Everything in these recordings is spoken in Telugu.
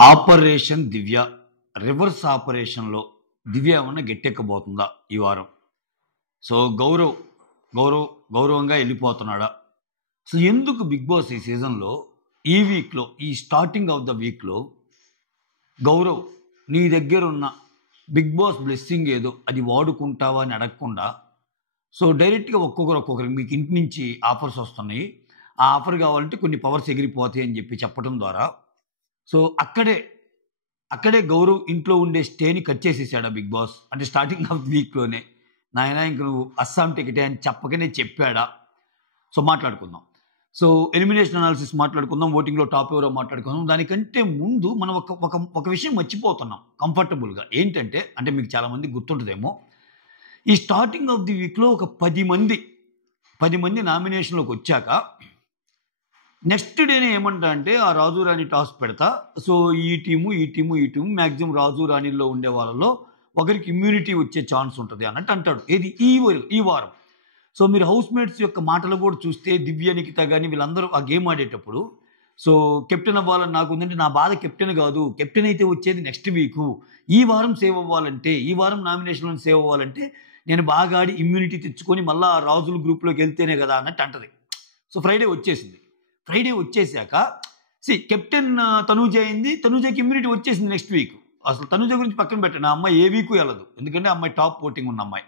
ఆపరేషన్ దివ్య రివర్స్ ఆపరేషన్‌లో దివ్య ఏమన్నా గట్టెక్కబోతుందా ఈ వారం? సో, గౌరవంగా ఎళ్ళిపోతున్నాడా? సో, ఎందుకు 'బిగ్ బాస్' ఈ సీజన్‌లో ఈ వీక్‌లో ఈ స్టార్టింగ్ ఆఫ్ ద వీక్‌లో గౌరవ్ నీ దగ్గరున్న 'బిగ్ బాస్' బ్లెస్సింగ్ ఏదో అది వాడుకుంటావా అని అడగకుండా సో, డైరెక్ట్‌గా ఒక్కొక్కరికి మీకు ఇంటి నుంచి ఆఫర్స్ వస్తున్నాయి. ఆ ఆఫర్ కావాలంటే కొన్ని పవర్స్ ఎగిరిపోతాయి అని చెప్పడం ద్వారా సో, అక్కడే గౌరవ్ ఇంట్లో ఉండే స్టేని కట్ చేసేసాడా 'బిగ్ బాస్'? అంటే స్టార్టింగ్ ఆఫ్ ది వీక్‌లోనే. నాయనా ఇంక నువ్వు అస్సాం టికెటే అని చెప్పకనే చెప్పాడా? సో, మాట్లాడుకుందాం. సో, ఎలిమినేషన్ అనాలిసిస్ మాట్లాడుకుందాం. ఓటింగ్‌లో టాప్ ఎవరో మాట్లాడుకుందాం. దానికంటే ముందు మనం ఒక విషయం మర్చిపోతున్నాం కంఫర్టబుల్‌గా. ఏంటంటే అంటే మీకు చాలా మందికి గుర్తుంటదేమో. ఈ స్టార్టింగ్ ఆఫ్ ది వీక్‌లో ఒక 10 మంది నామినేషన్‌లోకొచ్చాక నెక్స్ట్ డేనే ఏమంటా అంటే ఆ రాజు రాణి టాస్క్ పెడతా. సో, ఈ టీము మాక్సిమం రాజు రాణిల్లో ఉండే వాళ్ళలో ఒకరికి ఇమ్యూనిటీ వచ్చే ఛాన్స్ ఉంటది అన్నట్టు అంటాడు. ఏది ఈ వారం. సో, మీరు హౌస్‌మేట్స్ యొక్క మాటలు కూడా చూస్తే దివ్య, నిఖిత గాని వీళ్ళందరూ ఆ గేమ్ ఆడేటప్పుడు సో, కెప్టెన్ అవ్వాలని నాకుందంటే నా బాధ కెప్టెన్ కాదు. కెప్టెన్ అయితే వచ్చేది నెక్స్ట్ వీకు. ఈ వారం సేవ్ అవ్వాలంటే, ఈ వారం నామినేషన్‌లో సేవ్ అవ్వాలంటే నేను బాగా ఆడి ఇమ్యూనిటీ తెచ్చుకొని మళ్ళా ఆ రాజుల గ్రూప్‌లోకి వెళ్తేనే కదా అన్నట్టు అంటది. సో, ఫ్రైడే వచ్చేసింది. ఫ్రైడే వచ్చేసాక కెప్టెన్ తనూజ అయింది. తనూజకి ఇమ్యూనిటీ వచ్చేసింది నెక్స్ట్ వీక్. అసలు తనూజ గురించి పక్కన పెట్టండి. ఆ అమ్మాయి ఏ వీకు వెళ్ళదు. ఎందుకంటే ఆ అమ్మాయి టాప్ ఓటింగ్ ఉన్న అమ్మాయి.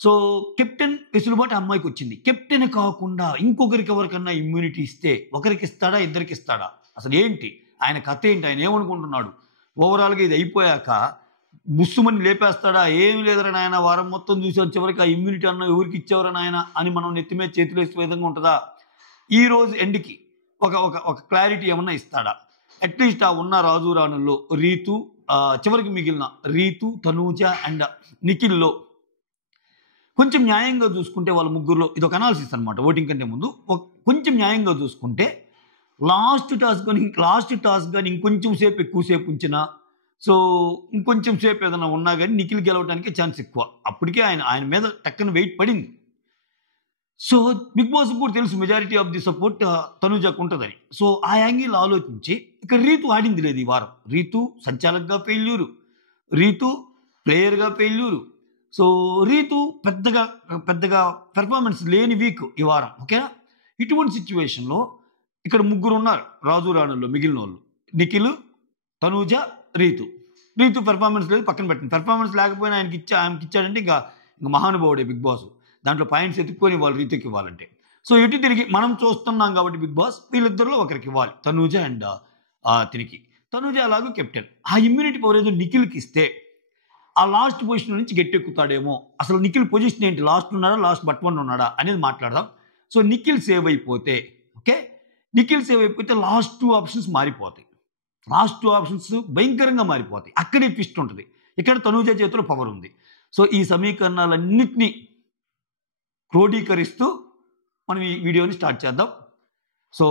సో, కెప్టెన్ వెసులుబాటు ఆ అమ్మాయికి వచ్చింది. కెప్టెన్ కాకుండా ఇంకొకరికి ఎవరికన్నా ఇమ్యూనిటీ ఇస్తే ఒకరికి ఇస్తాడా? ఇద్దరికి ఇస్తాడా? అసలు ఏంటి? ఆయన కథ ఏంటి? ఆయన ఏమనుకుంటున్నాడు? ఓవరాల్‌గా ఇది అయిపోయాక బుస్సుమని లేపేస్తాడా? ఏమి లేదురా నాయన వారం మొత్తం చూసాం. చివరికి ఆ ఇమ్యూనిటీ అన్న ఎవరికి ఇచ్చావురా నాయన అని మనం నెత్తి మీద చేతులు వేసే విధంగా ఉంటదా? ఈ రోజు ఎండ్‌కి ఒక క్లారిటీ ఏమన్నా ఇస్తాడా? అట్‌లీస్ట్ ఆ ఉన్న రాజు రాణుల్లో రీతు చివరికి మిగిలిన రీతు, తనూజ అండ్ నిఖిల్‌లో కొంచెం న్యాయంగా చూసుకుంటే వాళ్ళ ముగ్గురులో ఇదొక అనాలిసిస్ అనమాట ఓటింగ్ కంటే ముందు. కొంచెం న్యాయంగా చూసుకుంటే లాస్ట్ టాస్క్ గాని ఇంకొంచెం సేపు ఎక్కువ సేపు ఉంచినా సో, ఇంకొంచెం సేపు ఏదైనా ఉన్నా గాని నిఖిల్ గెలవడానికి ఛాన్స్ ఎక్కువ. అప్పటికే ఆయన మీద టక్కన వెయిట్ పడింది. సో, 'బిగ్ బాస్‌కి' కూడా తెలుసు మెజారిటీ ఆఫ్ ది సపోర్ట్ తనూజకు ఉంటదని. సో, ఆ యాంగిల్ ఆలోచించి ఇక్కడ రీతు ఆడింది లేదు ఈ వారం. రీతు సంచాలక్‌గా ఫెయిల్యూరు. రీతు ప్లేయర్‌గా ఫెయిల్యూరు. సో, రీతు పెద్దగా పెర్ఫార్మెన్స్ లేని వీక్ ఈ వారం. ఓకేనా? ఇటువంటి సిట్యుయేషన్‌లో ఇక్కడ ముగ్గురున్నారు రాజు రాణుల్లో మిగిలినోళ్ళు. నిఖిల్, తనూజ, రీతు. రీతు పెర్ఫార్మెన్స్ లేదు పక్కన పెట్టండి. పెర్ఫార్మెన్స్ లేకపోయినా ఆమెకిచ్చాడంటే ఇంక మహానుభావుడే 'బిగ్ బాస్'. దాంట్లో పాయింట్స్ ఎతుక్కొని ఇవ్వాలి రీతుకి ఇవ్వాలంటే. సో, ఎటు తిరిగి మనం చూస్తున్నాం కాబట్టి 'బిగ్ బాస్' వీళ్ళిద్దరిలో ఒకరికి ఇవ్వాలి. తనూజ అండ్ తినికి. తనూజ ఎలాగో కెప్టెన్. ఆ ఇమ్యూనిటీ పవర్ ఏదో నిఖిల్‌కి ఇస్తే ఆ లాస్ట్ పొజిషన్ నుంచి గట్టెక్కుతాడేమో. అసలు నిఖిల్ పొజిషన్ ఏంటి? లాస్ట్ ఉన్నాడా? లాస్ట్ బట్ వన్ ఉన్నాడా? అనేది మాట్లాడదాం. సో, నిఖిల్ సేవ్ అయిపోతే ఓకే. నిఖిల్ సేవ్ అయిపోతే లాస్ట్ 2 ఆప్షన్స్ మారిపోతాయి. లాస్ట్ 2 ఆప్షన్స్ భయంకరంగా మారిపోతాయి. అక్కడే ట్విస్ట్ ఉంటది. ఇక్కడ తనూజ చేతిలో పవర్ ఉంది. సో, ఈ సమీకరణాలన్నిటిని క్రోడీకరిస్తూ మనం ఈ వీడియోని స్టార్ట్ చేద్దాం. సో,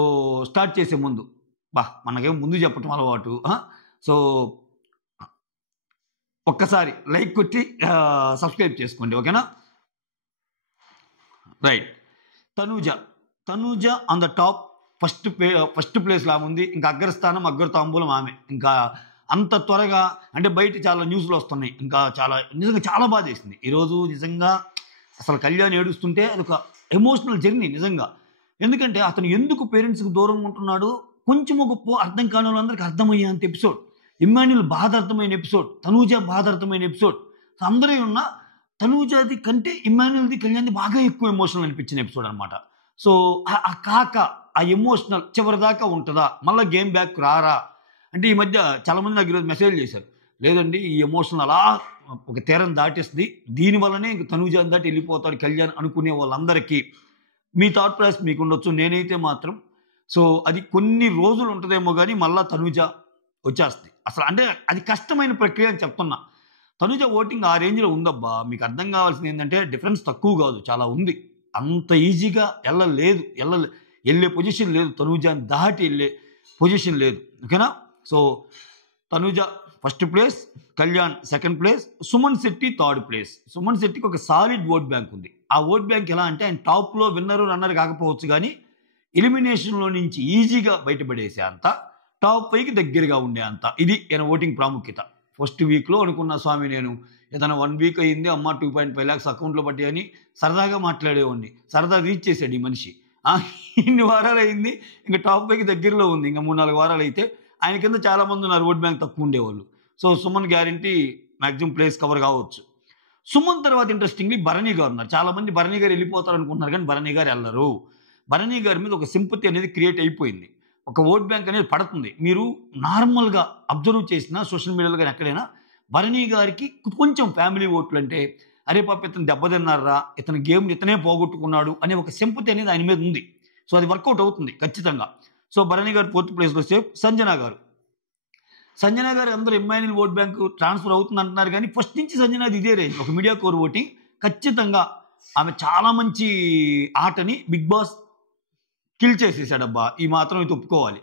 స్టార్ట్ చేసే ముందు మనకేం ముందు చెప్పటం అలవాటు. సో, ఒక్కసారి లైక్ కొట్టి సబ్స్క్రైబ్ చేసుకోండి. ఓకేనా? Right. Tanuja on the top first ప్లేస్‌లో ఆమె ఉంది. ఇంకా అగ్రస్థానం, అగ్రతాంబూలం ఆమె. ఇంకా అంత త్వరగా అంటే బయట చాలా న్యూస్‌లు వస్తున్నాయి. ఇంకా నిజంగా చాలా బాధేసింది. ఈరోజు నిజంగా అసలు కళ్యాణ్ ఏడుస్తుంటే అదొక ఎమోషనల్ జర్నీ నిజంగా. ఎందుకంటే అతను ఎందుకు పేరెంట్స్‌కి దూరంగా ఉంటున్నాడు కొంచెమో గొప్పో అర్థం కాని వాళ్ళందరికీ అర్థమయ్యేంత ఎపిసోడ్. ఇమ్మాన్యుల్ బాధ అర్థమైన ఎపిసోడ్. తనూజ బాధ అర్థమైన ఎపిసోడ్. అందరూ ఉన్న తనూజది కంటే ఇమ్మాన్యుల్‌ది, కళ్యాణ్‌ది బాగా ఎక్కువ ఎమోషనల్ అనిపించిన ఎపిసోడ్ అనమాట. సో, ఆ ఎమోషనల్ చివరిదాకా ఉంటదా? మళ్ళా గేమ్ బ్యాక్ రారా? అంటే ఈ మధ్య చాలామంది నాకు ఈరోజు మెసేజ్ చేశారు. లేదండి ఈ ఎమోషనల్ అలా ఒక తీరం దాటేస్తది. దీనివల్లనే ఇంక తనూజని దాటి వెళ్ళిపోతాడు కళ్యాణ్ అనుకునే వాళ్ళందరికీ మీ థాట్ ప్రాసెస్ మీకుండొచ్చు. నేనైతే మాత్రం సో, అది కొన్ని రోజులు ఉంటదేమో గానీ మళ్ళా తనూజ వచ్చేస్తది. అసలు అంటే అది కష్టమైన ప్రక్రియ అని చెప్తున్నా. తనూజ ఓటింగ్ ఆ రేంజ్‌లో ఉందబ్బా! మీకు అర్థం కావాల్సింది ఏందంటే డిఫరెన్స్ తక్కువ కాదు. చాలా ఉంది. అంత ఈజీగా ఎళ్ళే పొజిషన్ లేదు. తనూజని దాటి ఎళ్ళే పొజిషన్ లేదు. ఓకేనా? So, Tanuja first place, Kalyan second place, Suman Shetty third place. Suman శెట్టికి ఒక సాలిడ్ ఓట్ బ్యాంక్ ఉంది. ఆ ఓట్ బ్యాంక్ ఎలా అంటే ఆయన టాప్‌లో విన్నరు, రన్నర్ కాకపోవచ్చు గానీ ఎలిమినేషన్‌లో నుంచి ఈజీగా బయటపడేసే అంత టాప్ 5కి దగ్గరగా ఉండే అంత. ఇది ఈయన ఓటింగ్ ప్రాముఖ్యత. ఫస్ట్ వీక్లో అనుకున్న స్వామి నేను ఏదైనా 1 వీక్ అయింది అమ్మ 2.5 lakhs అకౌంట్లో పడ్డాయని సరదాగా మాట్లాడేవాడిని. సరదా రీచ్ చేశాడు ఈ మనిషి. ఇన్ని వారాలు అయింది, ఇంకా టాప్ 5కి దగ్గరలో ఉంది. ఇంకా 3-4 వారాలు అయితే ఆయన కింద చాలామంది ఉన్నారు ఓట్ బ్యాంక్ తక్కువ ఉండేవాళ్ళు. So Suman guarantee maximum place cover కావచ్చు. సుమన్ తర్వాత ఇంట్రెస్టింగ్లీ భరణి గారు ఉన్నారు. చాలామంది భరణి గారు వెళ్ళిపోతారు అనుకుంటున్నారు, కానీ భరణి గారు వెళ్ళరు. భరణి గారి మీద ఒక సింపతి అనేది క్రియేట్ అయిపోయింది. ఒక ఓట్ బ్యాంక్ అనేది పడుతుంది. మీరు నార్మల్గా అబ్జర్వ్ చేసిన సోషల్ మీడియాలో కానీ ఎక్కడైనా భరణి గారికి కొంచెం ఫ్యామిలీ ఓట్లు అంటే అరే పాప ఇతను దెబ్బతిన్నారా, ఇతని గేమ్ ఇతనే పోగొట్టుకున్నాడు అనే ఒక సింపతి అనేది ఆయన మీద ఉంది. సో అది వర్కౌట్ అవుతుంది ఖచ్చితంగా. సో భరణి గారు 4th ప్లేస్లో సేఫ్. సంజన గారు అందరూ ఎంఐఎల్ ఓట్ బ్యాంక్ ట్రాన్స్ఫర్ అవుతుంది అంటున్నారు, కానీ ఫస్ట్ నుంచి సంజనాది ఇదే రేంజ్. ఒక మీడియా కోర్ ఓటింగ్ ఖచ్చితంగా. ఆమె చాలా మంచి ఆటని బిగ్ బాస్ కిల్ చేసేసాడబ్బా, ఈ మాత్రం అయితే ఒప్పుకోవాలి.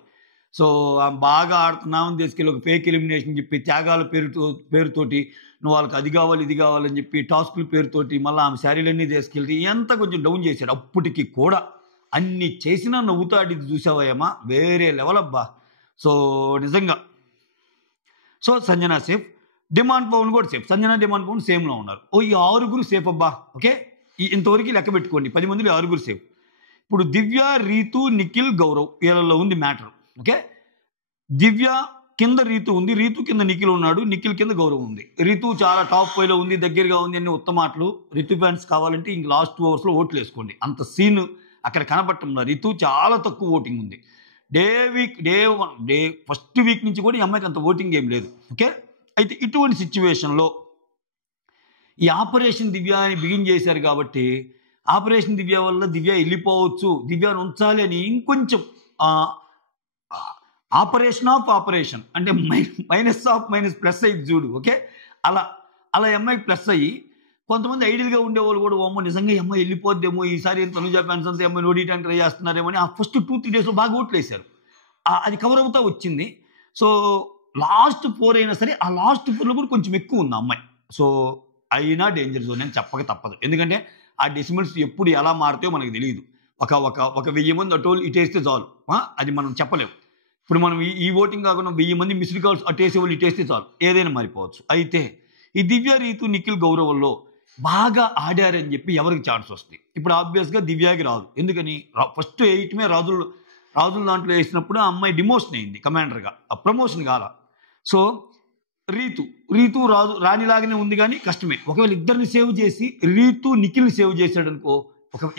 సో ఆమె బాగా ఆడుతున్నామని తీసుకెళ్ళి ఒక ఫేక్ ఎలిమినేషన్ చెప్పి త్యాగాల పేరుతోటి నువ్వు వాళ్ళకి అది కావాలి ఇది కావాలని చెప్పి టాస్కుల పేరుతోటి మళ్ళీ ఆమె శారీలన్నీ తీసుకెళ్తే ఎంత కొంచెం డౌన్ చేశాడు. అప్పటికి కూడా అన్ని చేసినా నవ్వుతాడు. ఇది చూసావయ్యమ్మా వేరే లెవెల్ అబ్బా. సో నిజంగా. So Sanjana safe. Demon Pavan కూడా సేఫ్. సంజన డిమాండ్ పవన్ సేమ్లో ఉన్నారు. ఈ 6 సేఫ్ అబ్బా. ఓకే, ఇంతవరకు లెక్క పెట్టుకోండి, 10 మందిలో 6 సేఫ్. ఇప్పుడు దివ్య, రీతు, నిఖిల్, గౌరవ్ వీళ్ళలో ఉంది మ్యాటర్. ఓకే, దివ్య కింద రీతు ఉంది, రీతు కింద నిఖిల్ ఉన్నాడు, నిఖిల్ కింద గౌరవ్ ఉంది. రీతు చాలా టాప్ 5లో ఉంది, దగ్గరగా ఉంది అన్ని ఉత్తమాటలు. రీతు ఫ్యాన్స్ కావాలంటే ఇంక లాస్ట్ 2 అవర్స్లో ఓట్లు వేసుకోండి, అంత సీన్ అక్కడ కనపట్టంలో. రీతు చాలా తక్కువ ఓటింగ్ ఉంది. ఫస్ట్ వీక్ నుంచి కూడా ఈ అమ్మాయికి అంత ఓటింగ్ ఏం లేదు. ఓకే, అయితే ఇటువంటి సిచ్యువేషన్లో ఈ ఆపరేషన్ దివ్య అని బిగిన్ చేశారు కాబట్టి ఆపరేషన్ దివ్య వల్ల దివ్య వెళ్ళిపోవచ్చు, దివ్యను ఉంచాలి అని ఇంకొంచెం ఆపరేషన్ అంటే మైనస్ ఆఫ్ మైనస్ ప్లస్ అయ్యి చూడు. ఓకే, అలా అమ్మాయికి ప్లస్ అయ్యి కొంతమంది ఐడియల్గా ఉండేవాళ్ళు కూడా ఓమ్మో నిజంగా అమ్మాయి వెళ్ళిపోద్దేమో, ఈసారి తనుజ ఫ్యాన్స్ అంతా అమ్మాయి ఓడియడానికి ట్రై చేస్తున్నారేమో అని ఆ ఫస్ట్ 2-3 డేస్లో బాగా ఓట్లు వేశారు. అది కవర్ అవుతా వచ్చింది. సో లాస్ట్ 4 అయినా సరే ఆ లాస్ట్ 4లో కూడా కొంచెం ఎక్కువ ఉంది అమ్మాయి. సో అయినా డేంజర్ జోన్ అని చెప్పక తప్పదు. ఎందుకంటే ఆ డెసిమల్స్ ఎప్పుడు ఎలా మారుతాయో మనకు తెలియదు. ఒక 1000 మంది అటోలు ఇటేస్తే చాలు, అది మనం చెప్పలేము. ఇప్పుడు మనం ఈ ఓటింగ్ కాకుండా 1000 మంది మిస్డ్ కాల్స్ అటేసే వాళ్ళు ఇటేస్తే చాలు, ఏదైనా మారిపోవచ్చు. అయితే ఈ దివ్య, రీతు, నిఖిల్, గౌరవంలో బాగా ఆడారని చెప్పి ఎవరికి ఛాన్స్ వస్తుంది? ఇప్పుడు ఆబ్వియస్గా దివ్యాకి రాదు. ఎందుకని? ఫస్ట్ 8 రాజుల దాంట్లో వేసినప్పుడు ఆ అమ్మాయి డిమోషన్ అయింది కమాండర్గా, ఆ ప్రమోషన్ కాల. సో రీతు రాణిలాగానే ఉంది, కానీ కష్టమే. ఒకవేళ ఇద్దరిని సేవ్ చేసి రీతు నిఖిల్ని సేవ్ చేశాడు అనుకో,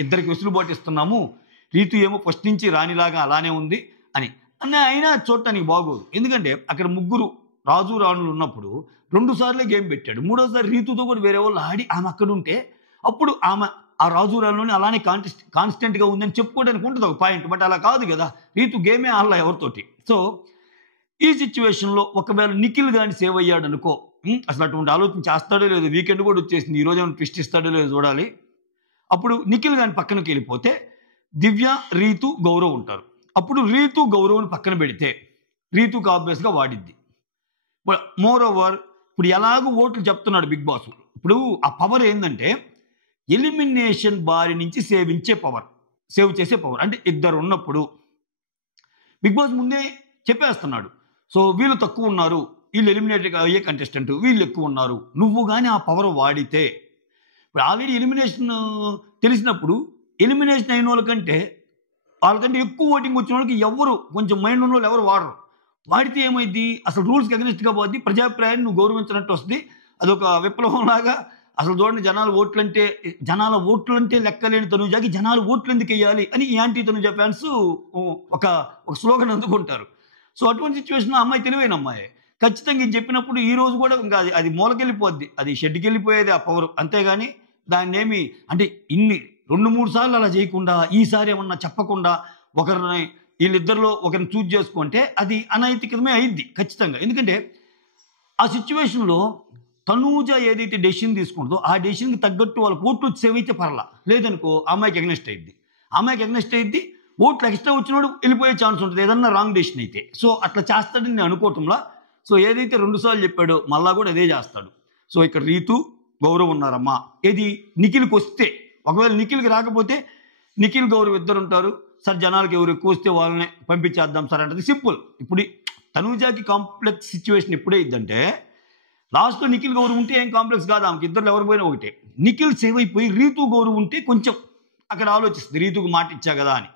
ఇద్దరికి వెసులుబాటు ఇస్తున్నాము, రీతు ఏమో ఫస్ట్ నుంచి రాణిలాగా అలానే ఉంది అని అయినా చూడటానికి బాగోదు. ఎందుకంటే అక్కడ 3 రాజు రాణులు ఉన్నప్పుడు 2 సార్లే గేమ్ పెట్టాడు. 3వసారి రీతుతో కూడా వేరే వాళ్ళు ఆడి ఆమె అక్కడ ఉంటే అప్పుడు ఆమె ఆ రాజు రాణులోనే అలానే కాన్స్టెంట్గా ఉందని చెప్పుకోవడానికి ఉంటుంది ఒక పాయింట్. బట్ అలా కాదు కదా, రీతు గేమే ఆడలా ఎవరితోటి. సో ఈ సిచ్యువేషన్లో ఒకవేళ నిఖిల్ కానీ సేవ్ అయ్యాడు అనుకో, అసలు అటువంటి ఆలోచన చేస్తాడో లేదో, వీకెండ్ కూడా వచ్చేసింది, ఈరోజు ఏమైనా ట్విస్ట్ ఇస్తాడో లేదో చూడాలి. అప్పుడు నిఖిల్ కానీ పక్కనకి వెళ్ళిపోతే దివ్య, రీతు, గౌరవ్ ఉంటారు. అప్పుడు రీతు గౌరవ్ని పక్కన పెడితే రీతుకు ఆబ్వియస్గా వాడిద్ది. మోర్ ఓవర్ ఇప్పుడు ఎలాగో ఓట్లు చెప్తున్నాడు బిగ్ బాస్. ఇప్పుడు ఆ పవర్ ఏంటంటే ఎలిమినేషన్ బారి నుంచి సేవ్ చేసే పవర్. అంటే ఇద్దరు ఉన్నప్పుడు బిగ్ బాస్ ముందే చెప్పేస్తున్నాడు. సో వీళ్ళు తక్కువ ఉన్నారు, వీళ్ళు ఎలిమినేట్ అయ్యే కంటెస్టెంట్, వీళ్ళు ఎక్కువ ఉన్నారు. నువ్వు కానీ ఆ పవర్ వాడితే, ఇప్పుడు ఆల్రెడీ ఎలిమినేషన్ తెలిసినప్పుడు ఎలిమినేషన్ అయిన వాళ్ళకంటే ఎక్కువ ఓటింగ్ వచ్చిన వాళ్ళకి ఎవరు కొంచెం మైండ్ ఉన్న వాళ్ళు ఎవరు వాడితే ఏమైంది? అసలు రూల్స్కి అగెనిస్ట్గా పోద్ది, ప్రజాభిప్రాయాన్ని నువ్వు గౌరవించినట్టు వస్తుంది. అదొక విప్లవం లాగా. అసలు చూడండి, జనాల ఓట్లంటే లెక్కలేని తనుజాకి జనాలు ఓట్లు ఎందుకు వేయాలి అని యాంటీ తనుజా ఫ్యాన్స్ ఒక స్లోగన్ అందుకుంటారు. సో అటువంటి సిచ్యువేషన్లో అమ్మాయి తెలివైన అమ్మాయి ఖచ్చితంగా ఇది చెప్పినప్పుడు ఈ రోజు కూడా ఇంకా అది మూలకెళ్ళిపోద్ది, అది షెడ్కి వెళ్ళిపోయేది ఆ పవర్. అంతేగాని దాన్ని ఏమి అంటే 2-3 సార్లు అలా చేయకుండా ఈసారి ఏమన్నా చెప్పకుండా వీళ్ళిద్దరిలో ఒకరిని చూజ్ చేసుకుంటే అది అనైతికమే అయింది ఖచ్చితంగా. ఎందుకంటే ఆ సిచ్యువేషన్లో తనూజ ఏదైతే డెసిషన్ తీసుకుంటుందో ఆ డెసిషన్కి తగ్గట్టు వాళ్ళకి ఓట్లు సేవ్ అయితే పర్లా, లేదనుకో అమ్మాయికి ఎగ్నెస్ట్ అయింది. ఓట్లు ఎక్స్ట్రా వచ్చినోడు వెళ్ళిపోయే ఛాన్స్ ఉంటుంది ఏదన్నా రాంగ్ డెసిషన్ అయితే. సో అట్లా చేస్తాడని నేను అనుకోవటంలా. సో ఏదైతే 2 సార్లు చెప్పాడో మళ్ళా కూడా అదే చేస్తాడు. సో ఇక్కడ రీతు, గౌరవ్ ఉన్నారమ్మా. ఏది నిఖిల్కి వస్తే, ఒకవేళ నిఖిల్కి రాకపోతే నిఖిల్, గౌరవ్ ఇద్దరు ఉంటారు. సార్ జనాలకి ఎవరు ఎక్కువ వస్తే వాళ్ళనే పంపించేద్దాం సార్ అంటే సింపుల్. ఇప్పుడు తనూజాకి కాంప్లెక్స్ సిచ్యువేషన్ ఎప్పుడే ఇద్దంటే లాస్ట్లో నిఖిల్ గౌరవ్ ఉంటే ఏం కాంప్లెక్స్ కాదు, ఆమెకి ఇద్దరు ఎవరు పోయినా ఒకటే. నిఖిల్ సేవ్ అయిపోయి రీతు గౌరవ్ ఉంటే కొంచెం అక్కడ ఆలోచిస్తుంది, రీతుకు మాట ఇచ్చా కదా అని.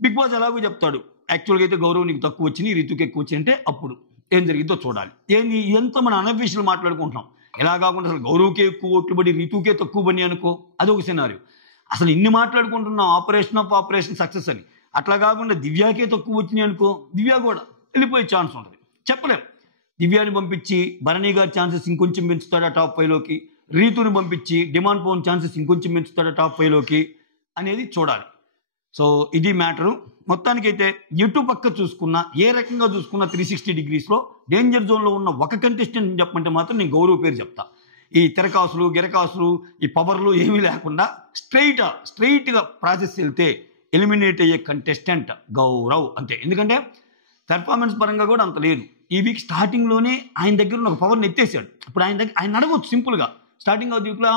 బిగ్ బాస్ ఎలాగో చెప్తాడు, యాక్చువల్గా అయితే గౌరవ్ నీకు తక్కువ వచ్చినాయి, రీతుకి ఎక్కువ వచ్చి అంటే అప్పుడు ఏం జరిగిందో చూడాలి. ఏంది ఎంత మన అనఫీషియల్ మాట్లాడుకుంటున్నాం, ఎలా కాకుండా అసలు గౌరవ్కే ఎక్కువ ఓట్లు పడి రీతుకే తక్కువ పడి అనుకో, అదొక సినారియో. అసలు ఇన్ని మాట్లాడుకుంటున్నాం ఆపరేషన్ సక్సెస్ అని, అట్లా కాకుండా దివ్యాకే తక్కువ వచ్చినాయి అనుకో, దివ్య కూడా వెళ్ళిపోయే ఛాన్స్ ఉంటుంది. చెప్పలేం. దివ్యాని పంపించి భరణి గారి ఛాన్సెస్ ఇంకొంచెం పెంచుతాడా టాప్ 5లోకి, రీతుని పంపించి డిమాండ్ పవన్ ఛాన్సెస్ ఇంకొంచెం పెంచుతాడా టాప్ 5లోకి అనేది చూడాలి. సో ఇది మ్యాటరు. మొత్తానికైతే ఎటు పక్క చూసుకున్నా, ఏ రకంగా చూసుకున్నా 360 డిగ్రీస్లో డేంజర్ జోన్లో ఉన్న ఒక కంటెస్టెంట్ చెప్పమంటే మాత్రం నేను గౌరవ్ పేరు చెప్తా. ఈ తెరకాసులు గిరకాసులు ఈ పవర్లు ఏమీ లేకుండా స్ట్రైట్గా ప్రాసెస్ వెళ్తే ఎలిమినేట్ అయ్యే కంటెస్టెంట్ గౌరవ్ అంతే. ఎందుకంటే పెర్ఫార్మెన్స్ పరంగా కూడా అంత లేదు. ఈ వీక్ స్టార్టింగ్లోనే ఆయన దగ్గర ఉన్న ఒక పవర్ని ఎత్తేసాడు. ఇప్పుడు ఆయన అడగవచ్చు సింపుల్గా, స్టార్టింగ్ ఆఫ్ ది వీక్లో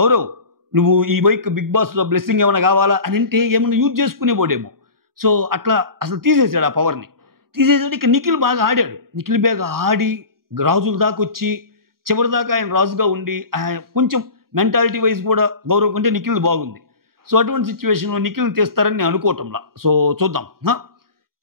గౌరవ్ నువ్వు ఈ వీక్ బిగ్ బాస్లో బ్లెస్సింగ్ ఏమైనా కావాలా అని అంటే ఏమైనా యూజ్ చేసుకునేవాడేమో. సో అట్లా అసలు తీసేసాడు ఆ పవర్ని. తీసేసాడు. ఇక నిఖిల్ బాగా ఆడాడు. నిఖిల్ బాగా ఆడి రాజుల దాకా వచ్చి చివరి దాకా ఆయన రాజుగా ఉండి ఆయన కొంచెం మెంటాలిటీ వైజ్ కూడా గౌరవ్ కంటే నిఖిల్ బాగుంది. సో అటువంటి సిచ్యువేషన్లో నిఖిల్ తీస్తారని నేను అనుకోవటంలా. సో చూద్దాం.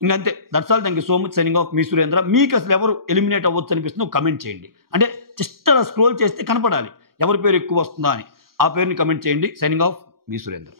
ఇంకంతే. That's all. Thank you so much. Signing off మీ సురేంద్ర. మీకు అసలు ఎవరు ఎలిమినేట్ అవ్వచ్చు అనిపిస్తుందో కమెంట్ చేయండి. అంటే జస్ట్ అలా స్క్రోల్ చేస్తే కనపడాలి ఎవరి పేరు ఎక్కువ వస్తుందా అని. ఆ పేరుని కమెంట్ చేయండి. సైనింగ్ ఆఫ్ మీ సురేంద్ర.